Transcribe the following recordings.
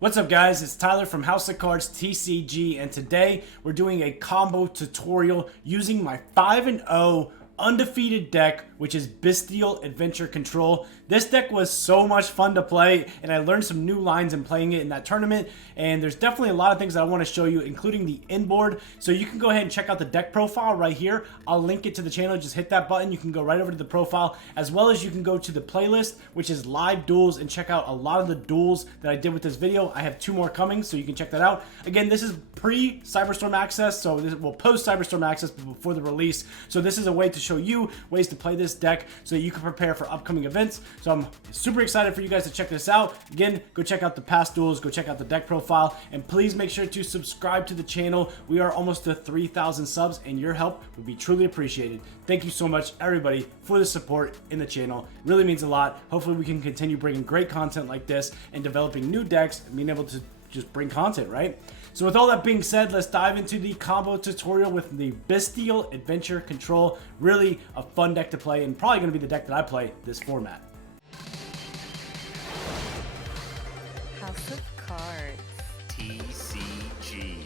What's up guys, it's Tyler from House of Cards TCG, and today we're doing a combo tutorial using my 5-0 undefeated deck, which is Bystial Control. This deck was so much fun to play, and I learned some new lines in playing it in that tournament, and there's definitely a lot of things that I want to show you, including the inboard. So you can go ahead and check out the deck profile right here. I'll link it to the channel. Just hit that button. You can go right over to the profile, as well as you can go to the playlist, which is live duels, and check out a lot of the duels that I did with this video. I have 2 more coming, so you can check that out. Again, this is pre-Cyberstorm Access, so this will post-Cyberstorm Access before the release. So this is a way to show you ways to play this deck so that you can prepare for upcoming events. So I'm super excited for you guys to check this out. Again, go check out the past duels, go check out the deck profile, and please make sure to subscribe to the channel. We are almost to 3,000 subs, and your help would be truly appreciated. Thank you so much, everybody, for the support in the channel. It really means a lot. Hopefully we can continue bringing great content like this and developing new decks and being able to just bring content, right? So with all that being said, let's dive into the combo tutorial with the Bystial Control. Really a fun deck to play, and probably going to be the deck that I play this format. House of Cards TCG.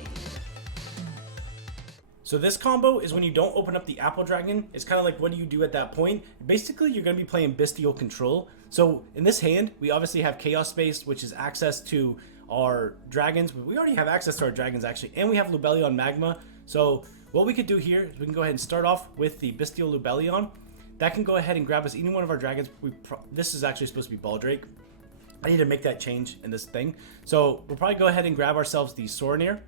So this combo is when you don't open up the Apple Dragon. It's kind of like, what do you do at that point? Basically, you're going to be playing Bystial Control. So in this hand, we obviously have Chaos Space, which is access to our dragons. We already have access to our dragons, actually, and we have Lubellion Magma. So what we could do here is we can go ahead and start off with the Bystial Lubellion. That can go ahead and grab us any one of our dragons. This is actually supposed to be Baldrake. I need to make that change in this thing. So we'll probably go ahead and grab ourselves the Sorinir.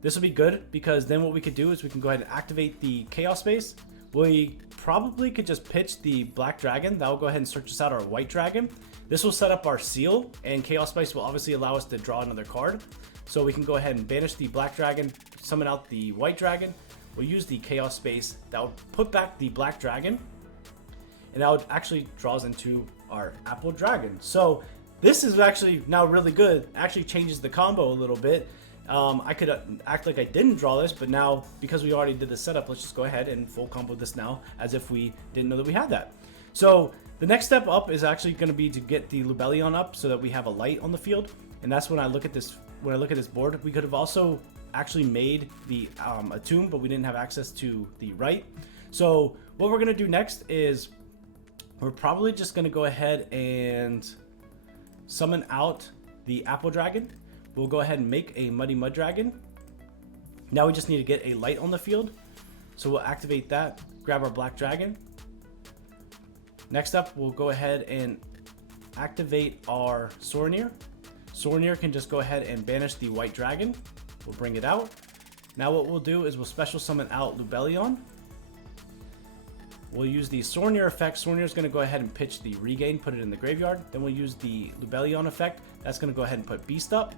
This will be good because then what we could do is we can go ahead and activate the Chaos Space. We probably could just pitch the Black Dragon. That will go ahead and search us out our White Dragon. This will set up our seal, and Chaos Space will obviously allow us to draw another card. So we can go ahead and banish the Black Dragon, summon out the White Dragon. We'll use the Chaos Space. That will put back the Black Dragon, and that would actually draw us into our Apple Dragon. So this is actually now really good. It actually changes the combo a little bit. I could act like I didn't draw this, but now because we already did the setup, let's just go ahead and full combo this now as if we didn't know that we had that. So the next step up is actually going to be to get the Lubellion up so that we have a light on the field, and that's when I look at this. When I look at this board, we could have also actually made the a tomb, but we didn't have access to the right. So what we're going to do next is we're probably just going to go ahead and summon out the Apple Dragon. We'll go ahead and make a Muddy Mud Dragon. Now we just need to get a light on the field. So we'll activate that, grab our Black Dragon. Next up, we'll go ahead and activate our Sorinir. Sorinir can just go ahead and banish the White Dragon. We'll bring it out. Now what we'll do is we'll special summon out Lubellion. We'll use the Sorinir effect. Sorinir is going to go ahead and pitch the Regain, put it in the graveyard. Then we'll use the Lubellion effect. That's going to go ahead and put Beast up.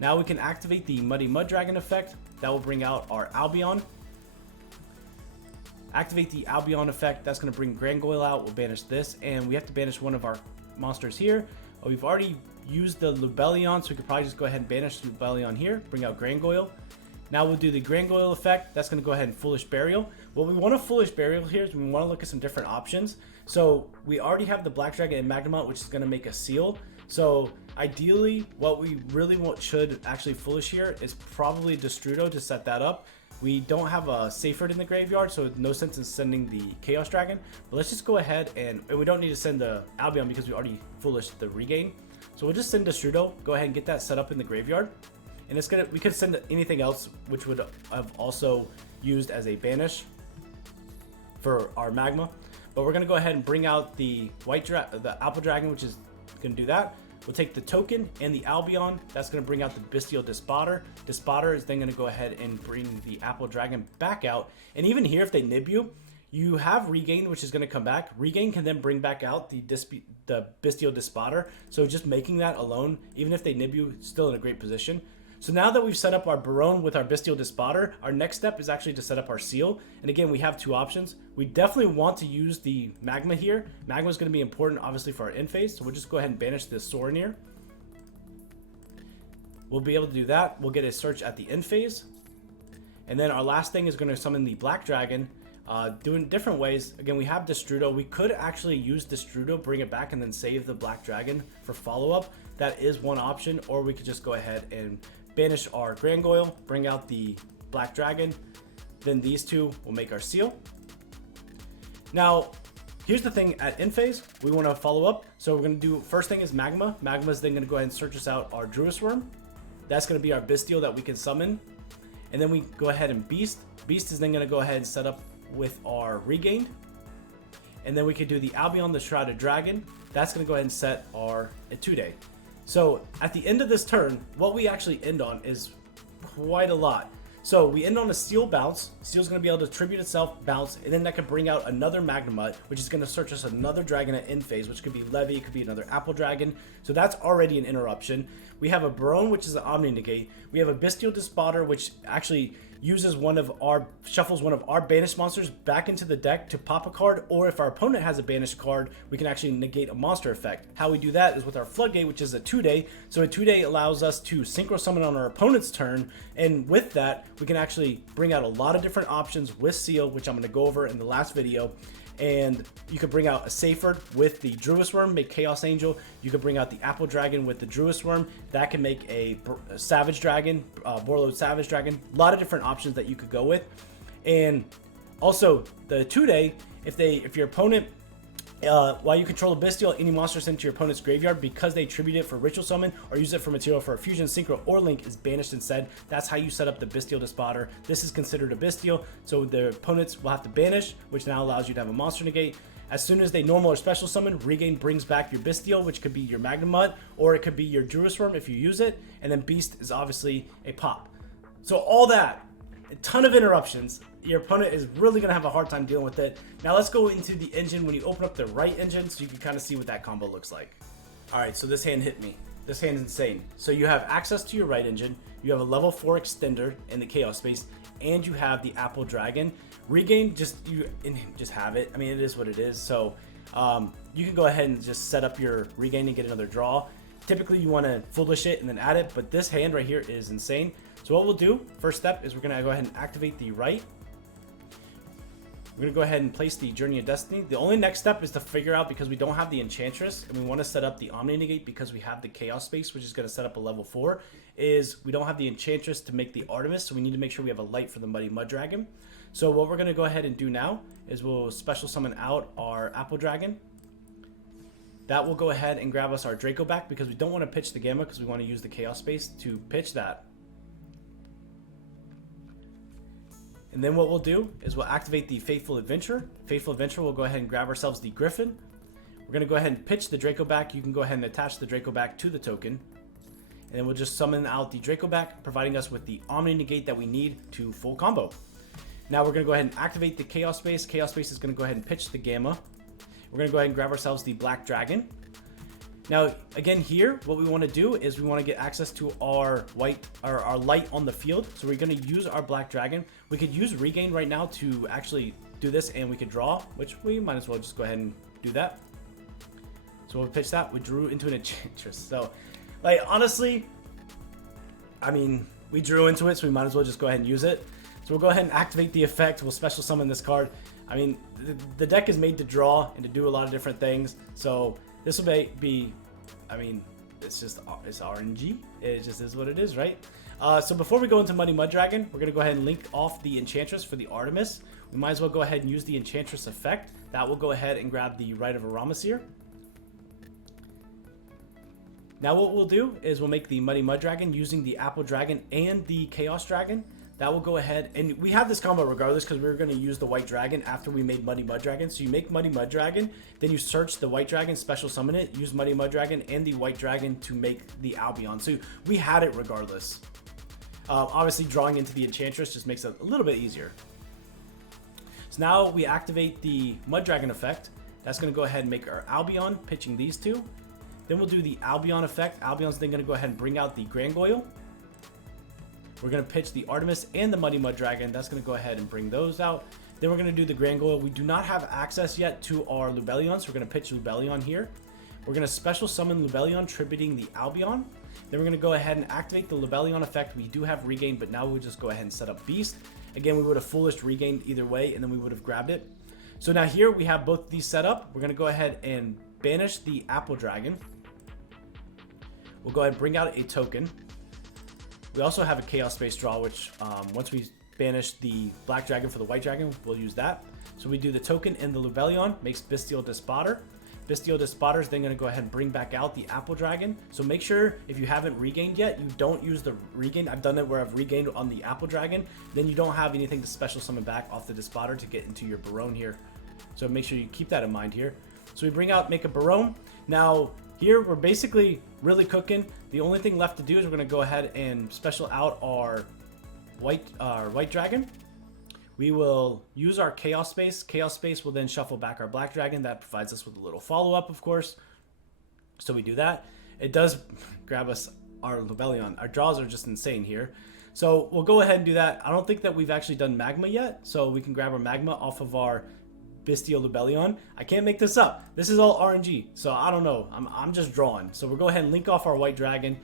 Now we can activate the Muddy Mud Dragon effect. That will bring out our Albion. Activate the Albion effect. That's going to bring Grangoyle out. We'll banish this, and we have to banish one of our monsters here. We've already used the Lubellion, so we could probably just go ahead and banish Lubellion here, bring out Grangoyle. Now we'll do the Grangoyle effect. That's going to go ahead and Foolish Burial. What we want to Foolish Burial here is we want to look at some different options. So we already have the Black Dragon and Magnemite, which is going to make a seal. So ideally, what we really should actually Foolish here is probably Destrudo to set that up. We don't have a Saferd in the graveyard, so no sense in sending the Chaos Dragon. But let's just go ahead and we don't need to send the Albion because we already Foolish the Regain. So we'll just send Destrudo, go ahead and get that set up in the graveyard. And it's gonna, we could send anything else which would have also used as a banish for our Magma. But we're gonna go ahead and bring out the the Apple Dragon, which is gonna do that. We'll take the token and the Albion. That's going to bring out the Bystial Despotter. Despotter is then going to go ahead and bring the Apple Dragon back out. And even here, if they nib you, you have Regain, which is going to come back. Regain can then bring back out the Bystial Despotter. So just making that alone, even if they nib you, still in a great position. So now that we've set up our Baronne with our Bystial Despotter, our next step is actually to set up our seal. And again, we have 2 options. We definitely want to use the Magma here. Magma is going to be important, obviously, for our end phase. So we'll just go ahead and banish this Sorinir. We'll be able to do that. We'll get a search at the end phase. And then our last thing is going to summon the Black Dragon. doing different ways. Again, we have Destrudo. We could actually use Destrudo, bring it back, and then save the Black Dragon for follow-up. That is one option, or we could just go ahead and banish our Grangoyle, bring out the Black Dragon, then these two will make our seal. Now, here's the thing, at end phase, we want to follow up. So we're going to do, first thing is Magma. Magma is then going to go ahead and search us out our Druis Worm. That's going to be our Bystial that we can summon. And then we go ahead and Beast. Beast is then going to go ahead and set up with our Regained. And then we could do the Albion, the Shrouded Dragon. That's going to go ahead and set our Etude. So at the end of this turn, what we actually end on is quite a lot. So we end on a Seal bounce. Seal's going to be able to tribute itself, bounce, and then that could bring out another Magnemite, which is going to search us another dragon at end phase, which could be Levy, it could be another Apple Dragon. So that's already an interruption. We have a Barone, which is an Omni Negate. We have a Bystial Despotter, which actually uses shuffles one of our banished monsters back into the deck to pop a card, or if our opponent has a banished card, we can actually negate a monster effect. How we do that is with our Floodgate, which is a 2-day. So a 2-day allows us to synchro summon on our opponent's turn, and with that, we can actually bring out a lot of different options with Seal, which I'm going to go over in the last video. And you could bring out a Seyfried with the Druis Worm, make Chaos Angel. You could bring out the Apple Dragon with the Druis Worm. That can make a Savage Dragon, Warlord Savage Dragon. A lot of different options that you could go with. And also, the 2-day, if your opponent, while you control a Bystial, any monster sent to your opponent's graveyard, because they tribute it for Ritual Summon or use it for material for a Fusion, Synchro, or Link, is banished instead. That's how you set up the Bystial Despotter. This is considered a Bystial, so the opponents will have to banish, which now allows you to have a monster negate. As soon as they normal or special summon, Regain brings back your Bystial, which could be your Magnemite, or it could be your Druis Worm if you use it, and then Beast is obviously a pop. So all that, a ton of interruptions. Your opponent is really going to have a hard time dealing with it. Now let's go into the engine when you open up the right engine so you can kind of see what that combo looks like. Alright, so this hand hit me. This hand's insane. So you have access to your right engine, you have a level 4 extender in the Chaos space, and you have the Apple Dragon. Regain, just have it. I mean, it is what it is. So you can go ahead and just set up your Regain and get another draw. Typically you want to foolish it and then add it, but this hand right here is insane. So what we'll do, first step, is we're going to go ahead and activate the right. We're going to go ahead and place the Journey of Destiny. The only next step is to figure out, because we don't have the Enchantress, and we want to set up the Omni Negate because we have the Chaos space, which is going to set up a level 4, is we don't have the Enchantress to make the Artemis, so we need to make sure we have a light for the Muddy Mud Dragon. So what we're going to go ahead and do now is we'll special summon out our Apple Dragon. That will go ahead and grab us our Draco back, because we don't want to pitch the Gamma, because we want to use the Chaos space to pitch that. And then what we'll do is we'll activate the Faithful Adventurer. Faithful Adventurer will go ahead and grab ourselves the Griffin. We're going to go ahead and pitch the Draco back. You can go ahead and attach the Draco back to the token. And then we'll just summon out the Draco back, providing us with the Omni Negate that we need to full combo. Now we're going to go ahead and activate the Chaos Space. Chaos Space is going to go ahead and pitch the Gamma. We're going to go ahead and grab ourselves the Black Dragon. Now, again here, what we want to do is we want to get access to our white, or our light on the field. So we're going to use our Black Dragon. We could use Regain right now to actually do this, and we could draw, which we might as well just go ahead and do that. So we'll pitch that. We drew into an Enchantress. So, like, honestly, I mean, we drew into it, so we might as well just go ahead and use it. So we'll go ahead and activate the effect. We'll special summon this card. I mean, the deck is made to draw and to do a lot of different things. So this will be, I mean, it's RNG. It just is what it is, right? So before we go into Muddy Mud Dragon, we're going to go ahead and link off the Enchantress for the Artemis. We might as well go ahead and use the Enchantress effect. That will go ahead and grab the Rite of Aramasir. Now what we'll do is we'll make the Muddy Mud Dragon using the Apple Dragon and the Chaos Dragon. That will go ahead, and we have this combo regardless because we were going to use the White Dragon after we made Muddy Mud Dragon. So you make Muddy Mud Dragon, then you search the White Dragon, special summon it, use Muddy Mud Dragon and the White Dragon to make the Albion. So we had it regardless. Obviously drawing into the Enchantress just makes it a little bit easier. So now we activate the Mud Dragon effect. That's going to go ahead and make our Albion, pitching these two. Then we'll do the Albion effect. Albion's then going to go ahead and bring out the Grangoyle. We're going to pitch the Artemis and the Muddy Mud Dragon. That's going to go ahead and bring those out. Then we're going to do the Grangoyle. We do not have access yet to our Lubellion, so we're going to pitch Lubellion here. We're going to special summon Lubellion, tributing the Albion. Then we're going to go ahead and activate the Lubellion effect. We do have Regain, but now we'll just go ahead and set up Beast. Again, we would have foolish regained either way, and then we would have grabbed it. So now here we have both these set up. We're going to go ahead and banish the Apple Dragon. We'll go ahead and bring out a token. We also have a Chaos Space draw, which once we banish the Black Dragon for the White Dragon, we'll use that. So we do the token in the Lubellion, makes Bystial Despotter. Bystial Despotter is then going to go ahead and bring back out the Apple Dragon. So make sure if you haven't regained yet, you don't use the regain. I've done it where I've regained on the Apple Dragon. Then you don't have anything to special summon back off the Despotter to get into your Barone here. So make sure you keep that in mind here. So we bring out, make a Barone. Now here we're basically really cooking. The only thing left to do is we're going to go ahead and special out our White Dragon. We will use our Chaos Space. Chaos Space will then shuffle back our Black Dragon. That provides us with a little follow-up, of course. So we do that. It does grab us our Lubellion. Our draws are just insane here. So we'll go ahead and do that. I don't think that we've actually done Magma yet. So we can grab our Magma off of our Bystial Lubellion. I can't make this up. This is all RNG. So I don't know. I'm just drawing. So we'll go ahead and link off our White Dragon.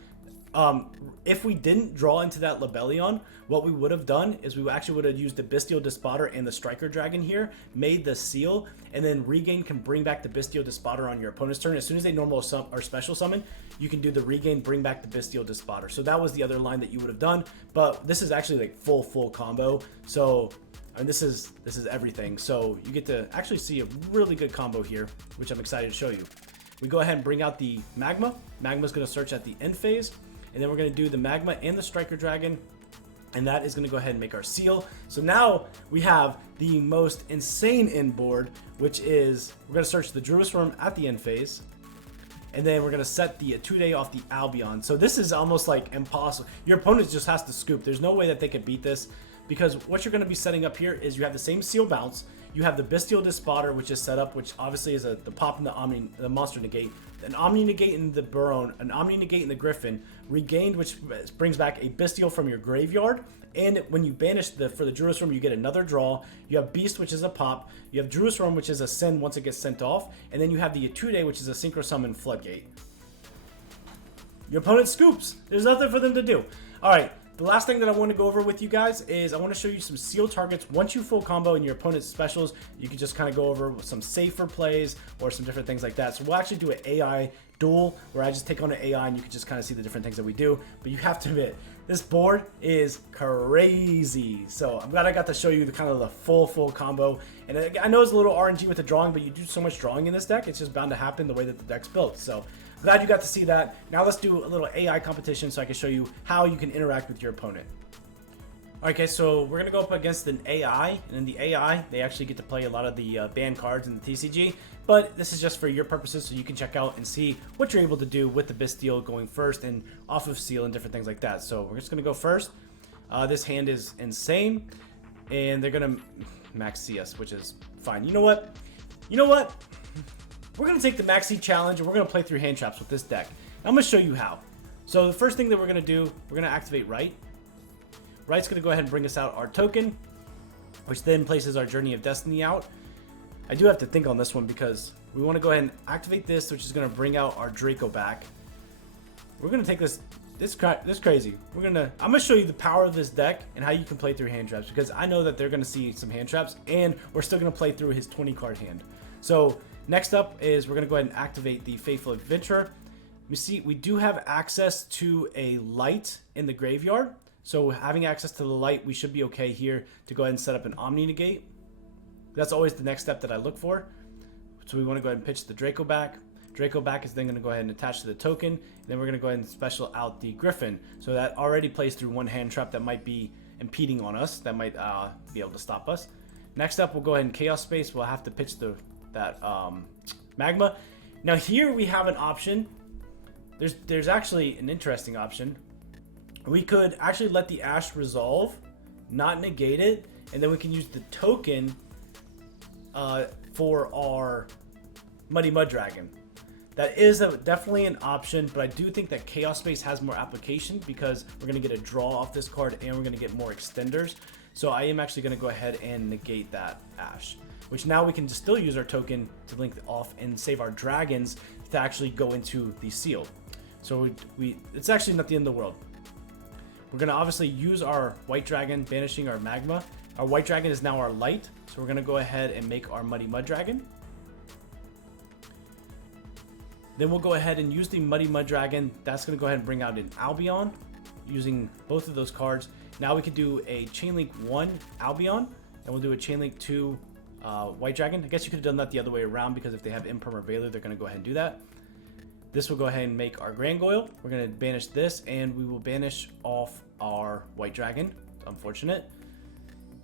If we didn't draw into that Lubellion, what we would have done is we actually would have used the Bystial Despotter and the Striker Dragon here, made the seal, and then Regain can bring back the Bystial Despotter on your opponent's turn. As soon as they normal or special summon, you can do the Regain, bring back the Bystial Despotter. So that was the other line that you would have done, but this is actually like full combo. So, and this is everything. So you get to actually see a really good combo here, which I'm excited to show you. We go ahead and bring out the Magma. Magma's going to search at the end phase. And then we're going to do the Magma and the Striker Dragon. And that is going to go ahead and make our seal. So now we have the most insane end board, which is we're going to search the Druid Swarm at the end phase. And then we're going to set the Etude off the Albion. So this is almost like impossible. Your opponent just has to scoop. There's no way that they could beat this. Because what you're going to be setting up here is you have the same seal bounce. You have the Bystial Despotter, which is set up, which obviously is the pop in the Monster Negate. An Omni Negate in the Barone, an Omni Negate in the Griffin, Regained, which brings back a Bystial from your graveyard. And when you banish for the Druid Swarm, you get another draw. You have Beast, which is a pop. You have Druid Swarm, which is a send once it gets sent off. And then you have the Etude, which is a Synchro Summon Floodgate. Your opponent scoops. There's nothing for them to do. All right. The last thing that I want to go over with you guys is I want to show you some seal targets. Once you full combo in your opponent's specials, you can just kind of go over some safer plays or some different things like that. So we'll actually do an AI duel where I just take on an AI and you can just kind of see the different things that we do. But you have to admit, this board is crazy. So I'm glad I got to show you the kind of the full combo. And I know it's a little RNG with the drawing, but you do so much drawing in this deck. It's just bound to happen the way that the deck's built. So glad you got to see that. Now let's do a little AI competition so I can show you how you can interact with your opponent. Okay, so we're going to go up against an AI, and in the AI, they actually get to play a lot of the banned cards in the TCG, but this is just for your purposes so you can check out and see what you're able to do with the Bystial going first and off of seal and different things like that. So we're just going to go first. This hand is insane, and they're going to max CS, which is fine. You know what? We're going to take the Maxi Challenge, and we're going to play through hand traps with this deck. I'm going to show you how. So the first thing that we're going to do, we're going to activate Right. Right's going to go ahead and bring us out our token, which then places our Journey of Destiny out. I do have to think on this one because we want to go ahead and activate this, which is going to bring out our Draco back. We're going to take this crazy. I'm going to show you the power of this deck and how you can play through hand traps, because I know that they're going to see some hand traps, and we're still going to play through his 20 card hand. So next up is we're going to go ahead and activate the Faithful Adventurer. You see, we do have access to a light in the graveyard. So having access to the light, we should be okay here to go ahead and set up an Omni Negate. That's always the next step that I look for. So we want to go ahead and pitch the Draco back. Draco back is then going to go ahead and attach to the token. And then we're going to go ahead and special out the Griffin. So that already plays through one hand trap that might be impeding on us. That might be able to stop us. Next up, we'll go ahead and Chaos Space. We'll have to pitch that Magma. Now here we have an option. There's actually an interesting option. We could actually let the Ash resolve, not negate it, and then we can use the token for our Muddy Mud Dragon. That is definitely an option, but I do think that Chaos Space has more application because we're going to get a draw off this card and we're going to get more extenders. So I am actually going to go ahead and negate that Ash, which now we can still use our token to link off and save our dragons to actually go into the seal. So it's actually not the end of the world. We're going to obviously use our white dragon, banishing our magma. Our white dragon is now our light, so we're going to go ahead and make our muddy mud dragon. Then we'll go ahead and use the muddy mud dragon. That's going to go ahead and bring out an Albion using both of those cards. Now we can do a Chainlink 1 Albion, and we'll do a Chainlink 2 white dragon. I guess you could have done that the other way around, because if they have Imperm or Veiler, they're going to go ahead and do that. This will go ahead and make our Grangoyle. We're going to banish this, and we will banish off our white dragon. It's unfortunate.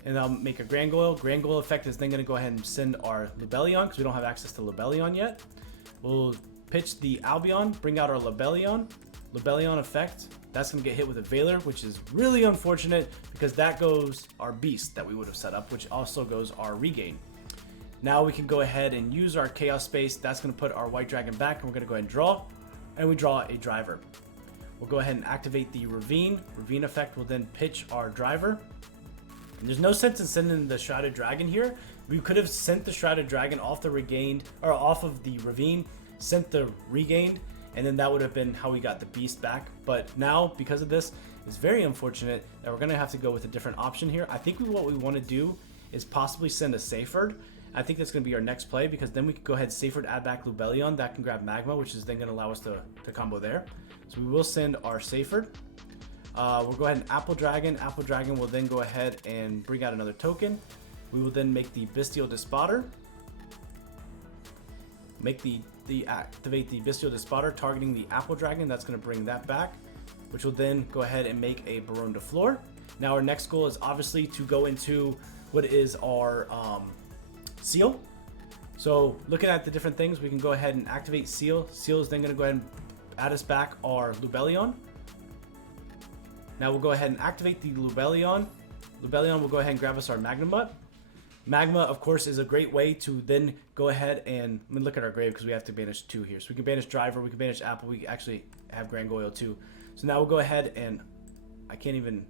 And I'll make a Grangoyle. Grangoyle effect is then going to go ahead and send our Lubellion, because we don't have access to Lubellion yet. We'll pitch the Albion, bring out our Lubellion. Lubellion effect. That's going to get hit with a Veiler, which is really unfortunate, because that goes our Beast that we would have set up, which also goes our Regain. Now we can go ahead and use our Chaos Space. That's going to put our white dragon back, and we're going to go ahead and draw. And we draw a driver. We'll go ahead and activate the Ravine. Ravine effect will then pitch our driver. And there's no sense in sending the Shrouded Dragon here. We could have sent the Shrouded Dragon off the Regained, or off of the Ravine, sent the Regained, and then that would have been how we got the Beast back. But now, because of this, it's very unfortunate that we're going to have to go with a different option here. I think what we want to do is possibly send a Seyfried. I think that's going to be our next play, because then we can go ahead and Seyfried, add back Lubellion. That can grab Magma, which is then going to allow us to combo there. So we will send our Seyfried. We'll go ahead and Apple Dragon. Apple Dragon will then go ahead and bring out another token. We will then make the Bystial Despotter. Make activate the Bystial Despotter, targeting the Apple Dragon. That's going to bring that back, which will then go ahead and make a Baronne de Fleur. Now our next goal is obviously to go into what is our Seal. So looking at the different things, we can go ahead and activate Seal. Seal is then going to go ahead and add us back our Lubellion. Now we'll go ahead and activate the Lubellion. Lubellion will go ahead and grab us our Magma. Magma, of course, is a great way to then go ahead and look at our grave, because we have to banish 2 here. So we can banish Driver, we can banish Apple, we actually have Grangoyle too. So now we'll go ahead and I can't even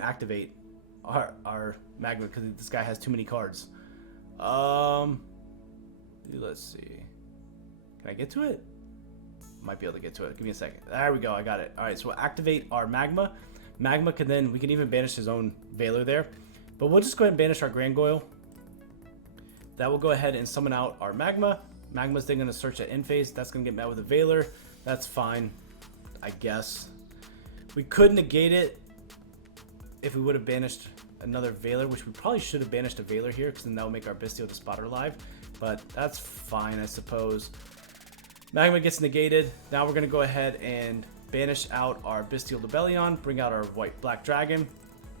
activate our Magma, because this guy has too many cards. Let's see. Can I get to it? Might be able to get to it. Give me a second. There we go. I got it. All right. So we'll activate our Magma. Magma can then, we can even banish his own Veiler there. But we'll just go ahead and banish our Grangoyle. That will go ahead and summon out our Magma. Magma's then going to search at end phase. That's going to get met with a Veiler. That's fine, I guess. We could negate it if we would have banished another Veiler, which we probably should have banished a Veiler here, because then that will make our Bystial Despotter live. But that's fine, I suppose. Magma gets negated. Now we're going to go ahead and banish out our Bystial Lubellion, bring out our white-black dragon,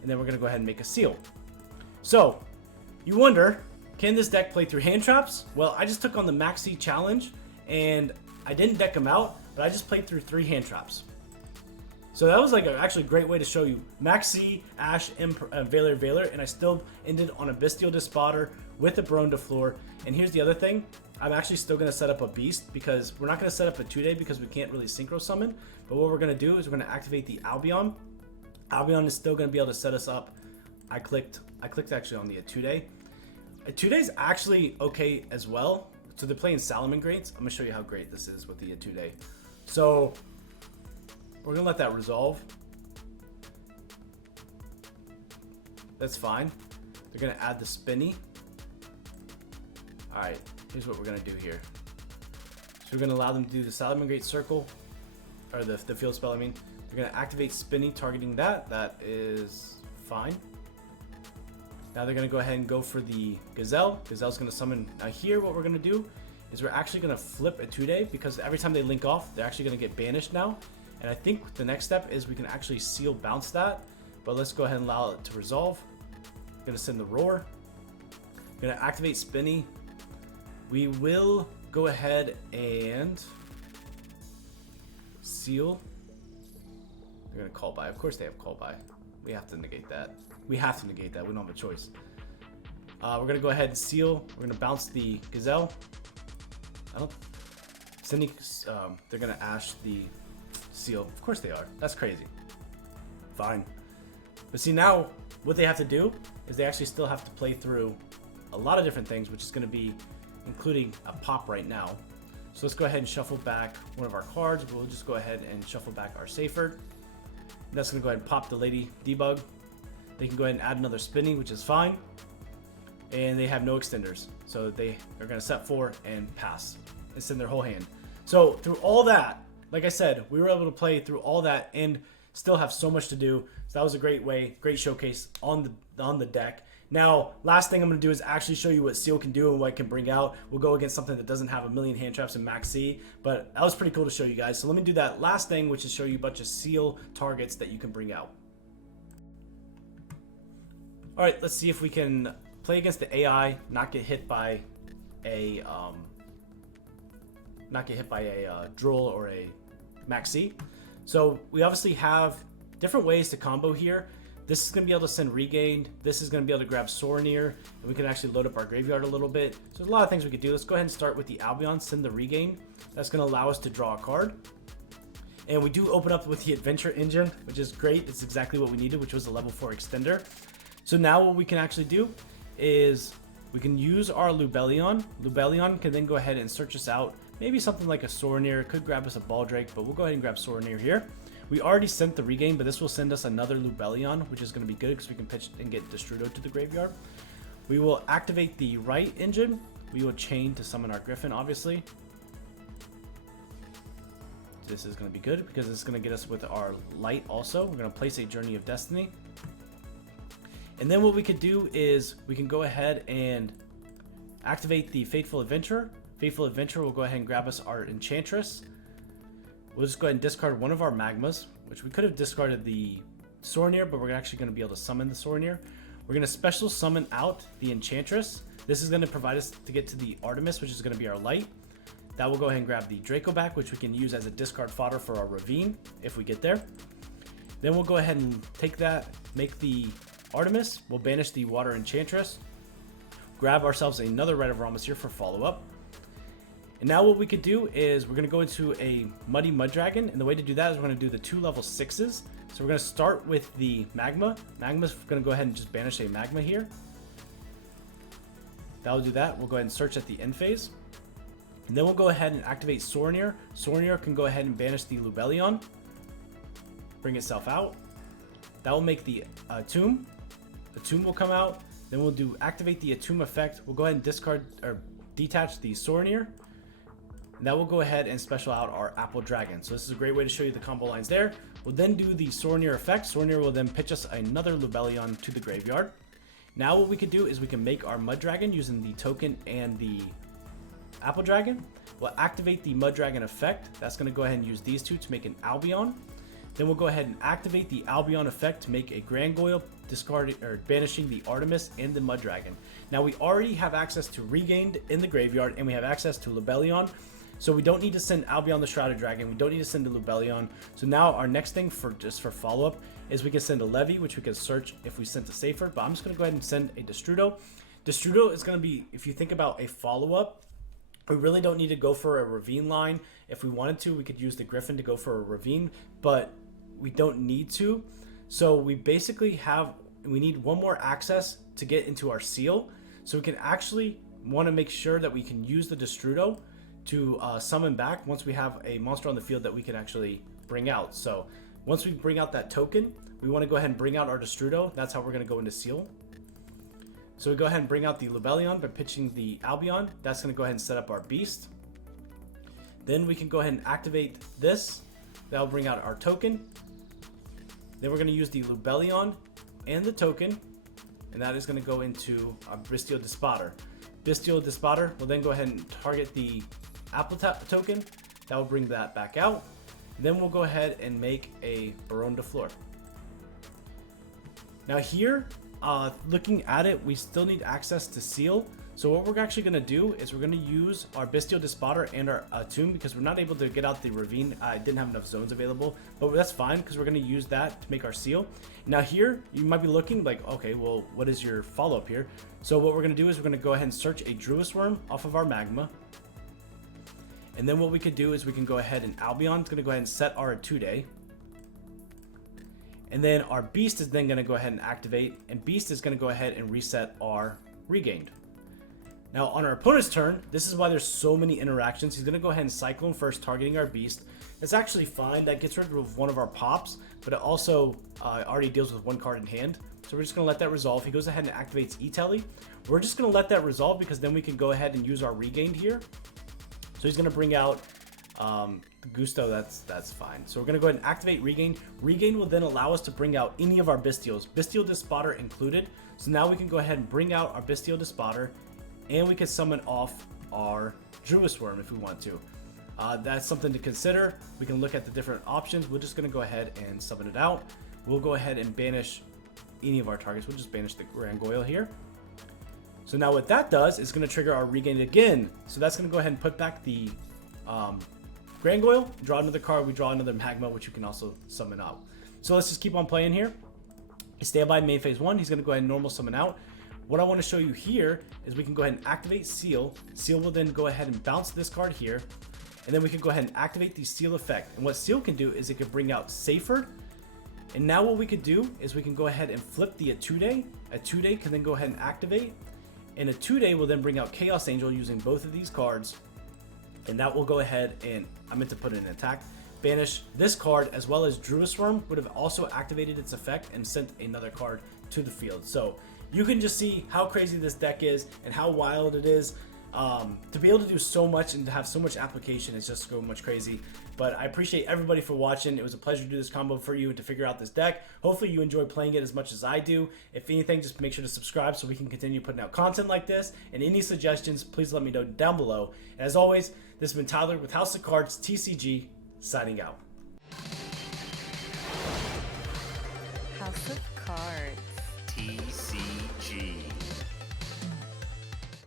and then we're going to go ahead and make a Seal. So, you wonder, can this deck play through hand traps? Well, I just took on the Maxi challenge, and I didn't deck them out, but I just played through 3 hand traps. So that was like actually a great way to show you Maxi, Ash, Veiler, and I still ended on a Bystial Despotter with a Baronne de Fleur. And here's the other thing. I'm actually still going to set up a Beast, because we're not going to set up a 2-day because we can't really Synchro Summon. But what we're going to do is we're going to activate the Albion. Albion is still going to be able to set us up. I clicked actually on the 2-day. A 2-day is actually okay as well. So they're playing Salamangreats. I'm going to show you how great this is with the 2-day. So we're going to let that resolve. That's fine. They're going to add the Spinny. Alright, here's what we're going to do here. So we're going to allow them to do the Salamangreat Circle, or the field spell, I mean. We're going to activate Spinny, targeting that. That is fine. Now they're going to go ahead and go for the Gazelle. Gazelle's going to summon. Now here, what we're going to do is we're actually going to flip a 2-day, because every time they link off, they're actually going to get banished now. And I think the next step is we can actually Seal bounce that. But let's go ahead and allow it to resolve. I'm going to send the Roar. I'm going to activate Spinny. We will go ahead and Seal. They're going to call by. Of course they have call by. We have to negate that. We have to negate that. We don't have a choice. We're going to go ahead and Seal. We're going to bounce the Gazelle. They're going to Ash the Seal. Of course they are. That's crazy. Fine. But see, now what they have to do is they actually still have to play through a lot of different things, which is going to be including a pop right now. So let's go ahead and shuffle back one of our cards. We'll just go ahead and shuffle back our Seyfried. That's going to go ahead and pop the lady debug. They can go ahead and add another spinning, which is fine. And they have no extenders. So they are going to set 4 and pass and send their whole hand. So through all that, like I said, we were able to play through all that and still have so much to do. So that was a great way, great showcase on the deck. Now, last thing I'm going to do is actually show you what Seal can do and what it can bring out. We'll go against something that doesn't have a million hand traps and max C, but that was pretty cool to show you guys. So let me do that last thing, which is show you a bunch of Seal targets that you can bring out. All right, let's see if we can play against the AI, not get hit by a Droll or a max C. So we obviously have different ways to combo here. This is going to be able to send Regained. This is going to be able to grab Sorinir. And we can actually load up our graveyard a little bit. So there's a lot of things we could do. Let's go ahead and start with the Albion, send the Regain. That's going to allow us to draw a card. And we do open up with the Adventure Engine, which is great. It's exactly what we needed, which was a level 4 extender. So now what we can actually do is we can use our Lubellion. Lubellion can then go ahead and search us out. Maybe something like a Sorinir. It could grab us a Baldrake, but we'll go ahead and grab Sorinir here. We already sent the Regain, but this will send us another Lubellion, which is going to be good because we can pitch and get Destrudo to the graveyard. We will activate the right engine. We will chain to summon our Griffin, obviously. This is going to be good because it's going to get us with our light also. We're going to place a Journey of Destiny. And then what we could do is we can go ahead and activate the Fateful Adventurer. Fateful Adventurer will go ahead and grab us our Enchantress. We'll just go ahead and discard one of our Magmas, which we could have discarded the Sorinir, but we're actually going to be able to summon the Sorinir. We're going to special summon out the Enchantress. This is going to provide us to get to the Artemis, which is going to be our light. That will go ahead and grab the Draco back, which we can use as a discard fodder for our Ravine if we get there. Then we'll go ahead and take that, make the Artemis. We'll banish the Water Enchantress. Grab ourselves another Rite of Rhombus here for follow-up. And now what we could do is we're going to go into a Muddy Mud Dragon. And the way to do that is we're going to do the 2 level 6s. So we're going to start with the Magma. Magma's going to go ahead and just banish a Magma here. That'll do that. We'll go ahead and search at the end phase. And then we'll go ahead and activate Sorinir. Sorinir can go ahead and banish the Lubellion. Bring itself out. That will make the Tomb. The Tomb will come out. Then we'll do activate the Tomb effect. We'll go ahead and discard or detach the Sorinir. And that will go ahead and special out our Apple Dragon. So this is a great way to show you the combo lines there. We'll then do the Sorinir effect. Sorinir will then pitch us another Lubellion to the graveyard. Now what we could do is we can make our Mud Dragon using the token and the Apple Dragon. We'll activate the Mud Dragon effect. That's going to go ahead and use these two to make an Albion. Then we'll go ahead and activate the Albion effect to make a Grangoyle, discarding or banishing the Artemis and the Mud Dragon. Now we already have access to Regained in the graveyard, and we have access to Lubellion. So we don't need to send Albion the Shrouded Dragon. We don't need to send the Lubellion. So now our next thing for follow-up is we can send a Levy, which we can search if we sent a Safer. But I'm just going to go ahead and send a Destrudo. Destrudo is going to be, if you think about a follow-up, we really don't need to go for a Ravine line. If we wanted to, we could use the Griffin to go for a Ravine, but we don't need to. So we basically we need one more access to get into our Seal. So we can actually want to make sure that we can use the Destrudo to summon back once we have a monster on the field that we can actually bring out. So once we bring out that token, we want to go ahead and bring out our Destrudo. That's how we're going to go into Seal. So we go ahead and bring out the Lubellion by pitching the Albion. That's going to go ahead and set up our Beast. Then we can go ahead and activate this. That'll bring out our token. Then we're going to use the Lubellion and the token, and that is going to go into our Bystial Despotter. Bystial Despotter will then go ahead and target the Apple Tap token. That will bring that back out. Then we'll go ahead and make a Baronne de Fleur. Now here, looking at it, we still need access to Seal. So what we're actually going to do is we're going to use our Bystial Despotter and our Tomb because we're not able to get out the Ravine. I didn't have enough zones available, but that's fine because we're going to use that to make our Seal. Now here, you might be looking like, okay, well, what is your follow-up here? So what we're going to do is we're going to go ahead and search a Druis Worm off of our Magma. And then what we could do is we can go ahead and Albion is going to go ahead and set our 2-day. And then our Beast is then going to go ahead and activate, and Beast is going to go ahead and reset our Regained. Now on our opponent's turn, this is why there's so many interactions. He's going to go ahead and Cyclone first, targeting our Beast. That's actually fine. That gets rid of one of our pops, but it also already deals with one card in hand. So we're just going to let that resolve. He goes ahead and activates E-Tele. We're just going to let that resolve because then we can go ahead and use our regained here. So he's going to bring out Gusto. That's fine. So we're going to go ahead and activate Regain. Regain will then allow us to bring out any of our Bystials, Bystial Despotter included. So now we can go ahead and bring out our Bystial Despotter, and we can summon off our Druid Worm if we want to. That's something to consider. We can look at the different options. We're just going to go ahead and summon it out. We'll go ahead and banish any of our targets. We'll just banish the Rangoyle here. So now what that does is going to trigger our regain again. So that's going to go ahead and put back the Rangoyle, draw another card, we draw another Magma, which you can also summon out. So let's just keep on playing here. Standby main phase 1, he's going to go ahead and normal summon out. What I want to show you here is we can go ahead and activate Seal. Seal will then go ahead and bounce this card here. And then we can go ahead and activate the Seal effect. And what Seal can do is it can bring out Seyfried. And now what we could do is we can go ahead and flip the Etude. Etude can then go ahead and activate. And Etude will then bring out Chaos Angel using both of these cards. And that will go ahead and, I meant to put in an attack, banish this card, as well as Druid Worm would have also activated its effect and sent another card to the field. So you can just see how crazy this deck is and how wild it is. To be able to do so much and to have so much application is just so much crazy. But I appreciate everybody for watching. It was a pleasure to do this combo for you and to figure out this deck. Hopefully you enjoy playing it as much as I do. If anything, just make sure to subscribe so we can continue putting out content like this. And any suggestions, please let me know down below. And as always, this has been Tyler with House of Cards TCG, signing out. House of Cards. TCG.